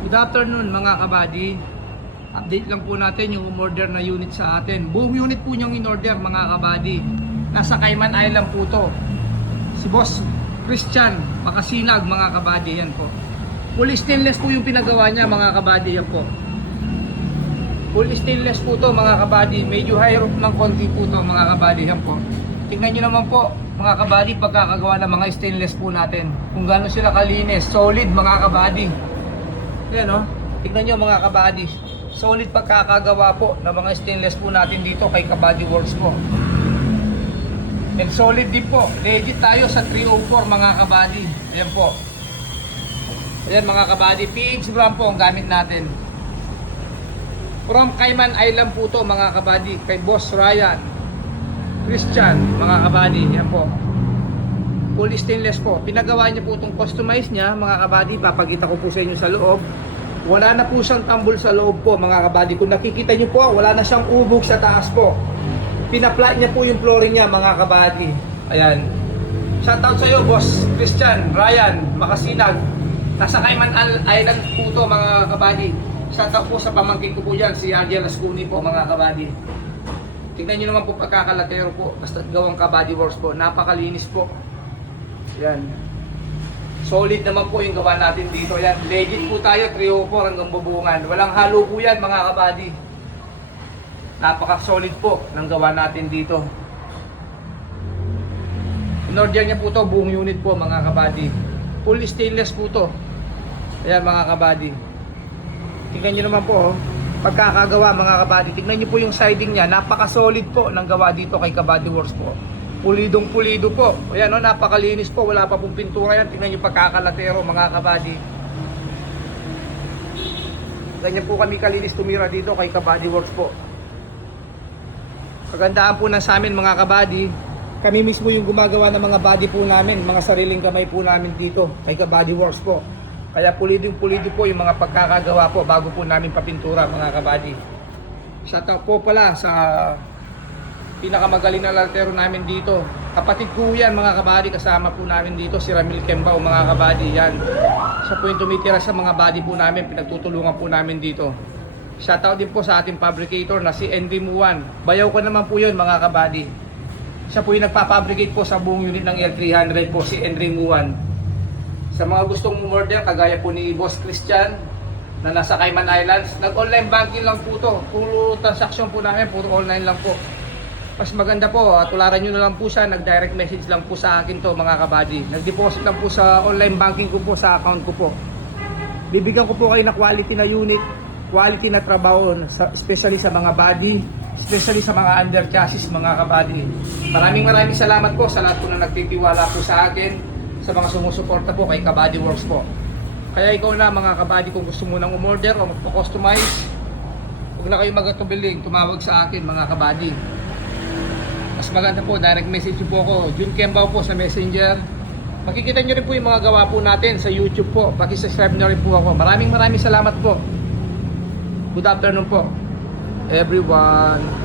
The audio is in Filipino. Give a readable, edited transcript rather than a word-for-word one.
Good afternoon mga kabady. Update lang po natin yung umorder na unit sa atin. Buong unit po niyang in-order mga kabady. Nasa Cayman Island po to. Si Boss Christian Makasinag mga kabady. Yan po. Full stainless po yung pinagawa niya mga kabady. Yan po. Full stainless po to mga kabady. Medyo high roof ng konti po to mga kabady. Yan po. Tingnan nyo naman po mga kabady pagkakagawa ng mga stainless po natin. Kung gaano sila kalinis. Solid mga kabady. Yan o, tignan nyo mga kabady. Solid pagkakagawa po ng mga stainless po natin dito kay Kabady Works po. And solid din po. Legit tayo sa 304 mga kabady. Ayan po. Ayan mga kabady. PH brand po ang gamit natin. From Cayman Island po to mga kabady. Kay Boss Ryan Christian mga kabady. Ayan po. Full stainless po. Pinagawa niya po itong customize niya mga kabady. Papakita ko po sa inyo sa loob. Wala na po siyang tambol sa loob po mga kabady. Kung nakikita niyo po, wala na siyang ubog sa taas po. Pinapla niya po yung flooring niya mga kabady. Ayan. Shoutout sa iyo Boss Christian, Ryan, Makasinag. Nasa Cayman Island po to mga kabady. Shoutout po sa pamangkin ko po yan, si Angel Ascuni po mga kabady. Tignan niyo naman po pagkakalatero po. Basta gawang Kabady Works po. Napakalinis po. Yan. Solid naman po yung gawa natin dito. Yan. Legit po tayo, 304 hanggang bubungan. Walang halo po yan mga kabady. Napaka-solid po ng gawa natin dito. In-order niya po to, buong unit po mga kabady. Full stainless po to. Ayan mga kabady. Tingnan nyo naman po, oh. Pagkakagawa mga kabady. Tingnan nyo po yung siding niya. Napaka-solid po ng gawa dito kay Kabady Works po. Pulidong pulido po. Ayan o, napakalinis po. Wala pa pong pintura yan. Tingnan nyo pagkakalatero mga kabady. Ganyan po kami kalinis tumira dito kay Kabady Works po. Kagandaan po na sa amin mga kabady. Kami mismo yung gumagawa ng mga body po namin. Mga sariling kamay po namin dito kay Kabady Works po. Kaya pulidong pulido po yung mga pagkakagawa po bago po namin papintura mga kabady. Shoutout po pala sa pinakamagaling na latero namin dito. Kapatid ko yan mga kabady, kasama po namin dito si Ramil Kembao mga kabady. Yan. Siya po yung tumitira sa mga body po namin, pinagtutulungan po namin dito. Shoutout din po sa ating fabricator na si Henry Muan. Bayaw ko naman po yun mga kabady. Siya po yung nagpapabricate po sa buong unit ng L300 po, si Henry Muan. Sa mga gustong umorder, kagaya po ni Boss Christian na nasa Cayman Islands, nag-online banking lang po to. Puro transaction po namin, puro online lang po. Mas maganda po, tularan nyo na lang po siya, nag-direct message lang po sa akin to mga kabady. Nag-deposit lang po sa online banking ko po, sa account ko po. Bibigyan ko po kayo na quality na unit, quality na trabaho, especially sa mga body, especially sa mga under chassis mga kabady. Maraming salamat po sa lahat po na nagtitiwala po sa akin, sa mga sumusuporta po kay Kabady Works po. Kaya ikaw na mga kabady, kung gusto mo nang umorder o magpa-customize, huwag na kayo magatubiling, tumawag sa akin mga kabady. Mas maganda po, direct message po ako, Jun Kembao po sa Messenger. Makikita nyo rin po yung mga gawa po natin sa YouTube po. Pakisubscribe na rin po ako. Maraming salamat po. Good afternoon po everyone.